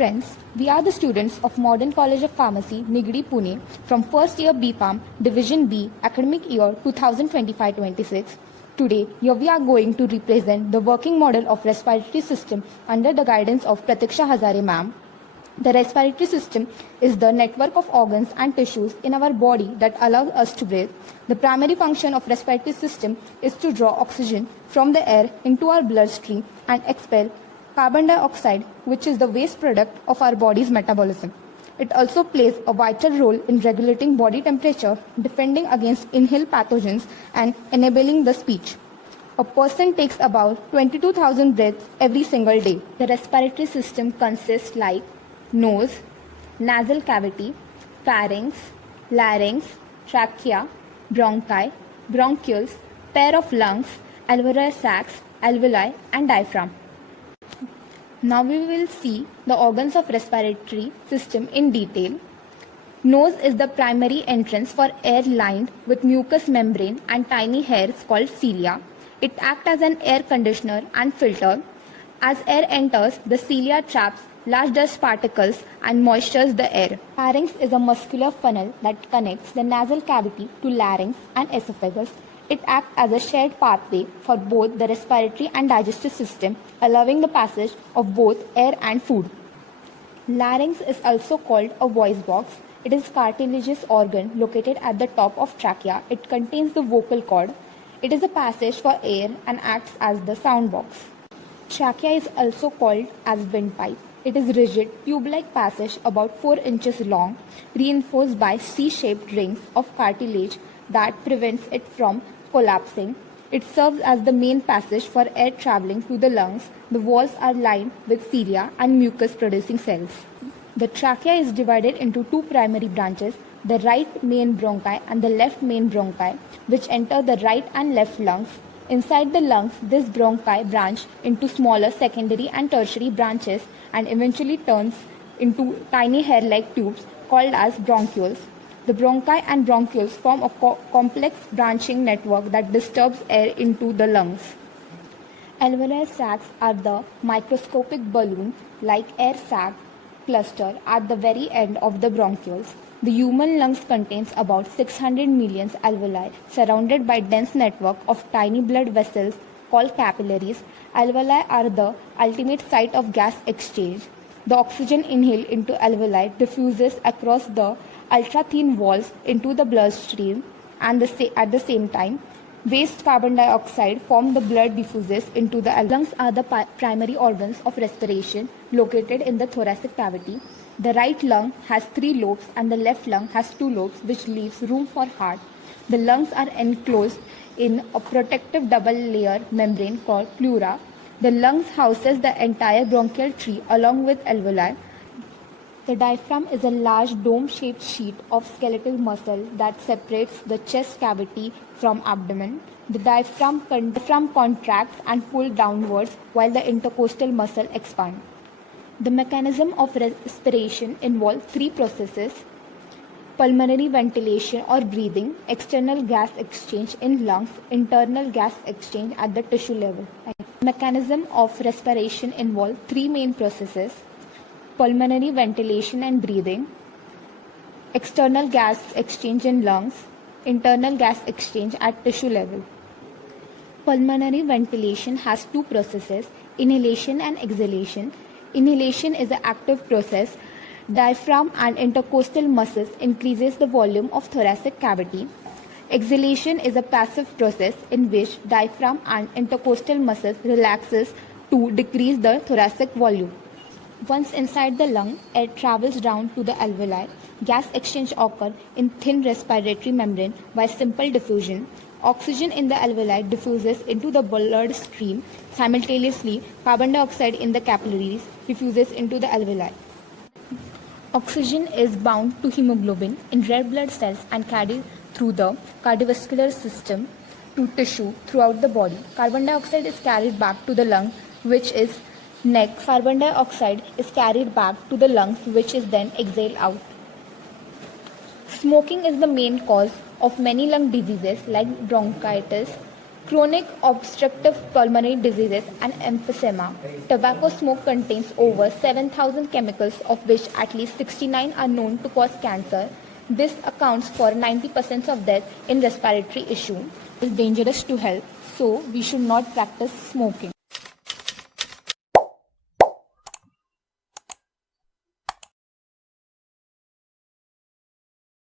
friends, we are the students of Modern College of Pharmacy, Nigdi, Pune from first year B.Pharm, Division B, academic year 2025-26. Today, here we are going to represent the working model of respiratory system under the guidance of Pratiksha Hazare ma'am. The respiratory system is the network of organs and tissues in our body that allow us to breathe. The primary function of respiratory system is to draw oxygen from the air into our bloodstream and expel carbon dioxide, which is the waste product of our body's metabolism. It also plays a vital role in regulating body temperature, defending against inhaled pathogens, and enabling the speech. A person takes about 22,000 breaths every single day. The respiratory system consists like nose, nasal cavity, pharynx, larynx, trachea, bronchi, bronchioles, pair of lungs, alveolar sacs, alveoli, and diaphragm. Now we will see the organs of respiratory system in detail. Nose is the primary entrance for air lined with mucous membrane and tiny hairs called cilia. It acts as an air conditioner and filter. As air enters, the cilia traps large dust particles and moistures the air. Pharynx is a muscular funnel that connects the nasal cavity to larynx and esophagus. It acts as a shared pathway for both the respiratory and digestive system, allowing the passage of both air and food. Larynx is also called a voice box. It is a cartilaginous organ located at the top of trachea. It contains the vocal cord. It is a passage for air and acts as the sound box. Trachea is also called as windpipe. It is rigid, tube-like passage about 4 inches long, reinforced by C-shaped rings of cartilage that prevents it from collapsing. It serves as the main passage for air traveling to the lungs. The walls are lined with cilia and mucus-producing cells. The trachea is divided into 2 primary branches, the right main bronchi and the left main bronchi, which enter the right and left lungs. Inside the lungs, this bronchi branch into smaller secondary and tertiary branches and eventually turns into tiny hair-like tubes called as bronchioles. The bronchi and bronchioles form a complex branching network that disturbs air into the lungs. Alveolar sacs are the microscopic balloon-like air sac cluster at the very end of the bronchioles. The human lungs contains about 600 million alveoli surrounded by dense network of tiny blood vessels called capillaries. Alveoli are the ultimate site of gas exchange. The oxygen inhaled into alveoli diffuses across the ultra-thin walls into the bloodstream, and at the same time, waste carbon dioxide from the blood diffuses into the alveoli. Lungs are the primary organs of respiration located in the thoracic cavity. The right lung has 3 lobes and the left lung has 2 lobes, which leaves room for heart. The lungs are enclosed in a protective double-layer membrane called pleura. The lungs houses the entire bronchial tree along with alveoli. The diaphragm is a large dome-shaped sheet of skeletal muscle that separates the chest cavity from abdomen. The diaphragm contracts and pulls downwards while the intercostal muscle expands. The mechanism of respiration involves 3 processes: pulmonary ventilation or breathing, external gas exchange in lungs, internal gas exchange at the tissue level. The mechanism of respiration involves 3 main processes: pulmonary ventilation and breathing, external gas exchange in lungs, internal gas exchange at tissue level. Pulmonary ventilation has 2 processes: inhalation and exhalation. Inhalation is an active process. Diaphragm and intercostal muscles increases the volume of thoracic cavity. Exhalation is a passive process in which diaphragm and intercostal muscles relaxes to decrease the thoracic volume. Once inside the lung, air travels down to the alveoli. Gas exchange occurs in thin respiratory membrane by simple diffusion. Oxygen in the alveoli diffuses into the blood stream. Simultaneously, carbon dioxide in the capillaries diffuses into the alveoli. Oxygen is bound to hemoglobin in red blood cells and carried through the cardiovascular system to tissue throughout the body. Carbon dioxide is carried back to the lung, which is next. Carbon dioxide is carried back to the lungs, which is then exhaled out. Smoking is the main cause of many lung diseases like bronchitis, Chronic obstructive pulmonary diseases and emphysema. Tobacco smoke contains over 7,000 chemicals, of which at least 69 are known to cause cancer. This accounts for 90% of death in respiratory issue. It is dangerous to health, so we should not practice smoking.